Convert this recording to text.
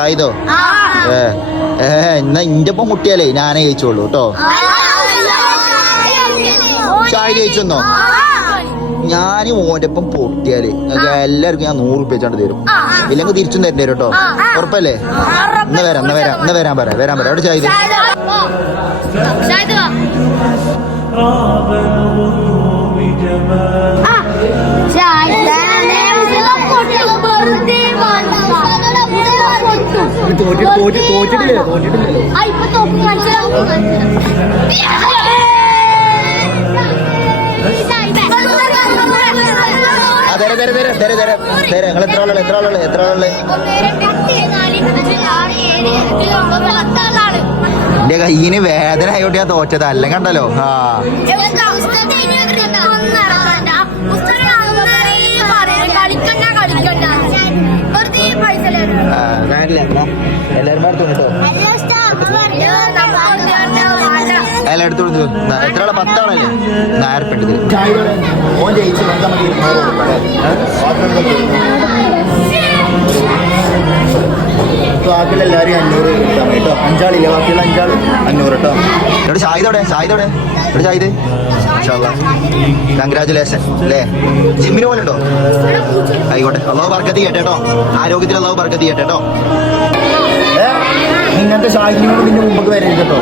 ഷാഹിദോ എന്നാ ഇന്റെ ഒപ്പം മുട്ടിയാലേ ഞാനേ ജയിച്ചോളൂ കേട്ടോ. ഷാഹിദ് ജയിച്ചെന്നോ? ഞാൻ ഓന്റെ ഒപ്പം പൊട്ടിയാല് എല്ലാവർക്കും ഞാൻ 100 രൂപ വെച്ചാണ്ട് തരും. ഇല്ലെങ്കിൽ തിരിച്ചും തരേണ്ടി വരും കേട്ടോ. ഉറപ്പല്ലേ? ഇന്ന് വരാൻ പറ അവിടെ ഷാഹിദ്. എന്റെ കയ്യിന് വേദന ആയോട്ട് ഞാൻ തോറ്റത്. അല്ല കണ്ടല്ലോ. എല്ലാരും എടുത്തു കൊടുത്തു. എത്ര 10 ആണല്ലേ? 1000 പെട്ടത്. ബാക്കിയുള്ള എല്ലാവരും 500 കേട്ടോ. 5 ആളില്ല, ബാക്കിയുള്ള 5 ആള് 500 കേട്ടോ. ഇവിടെ ഷാഹിദോടെ ഇവിടെ ഷാഹിദ്. കൺഗ്രാചുലേഷൻ അല്ലേ? ജിമ്മിന് പോലുണ്ടോ? ആയിക്കോട്ടെ. അള്ളാഹു ബർക്കത്ത് ചെയ്യട്ടെ കേട്ടോ. ആരോഗ്യത്തിൽ അള്ളാഹു ബർക്കത്ത് ചെയ്യട്ടെ കേട്ടോ. ഇങ്ങനത്തെ ഷാഹിദിനോട് ഇതിന്റെ മുമ്പൊക്കെ വരരുത് കേട്ടോ.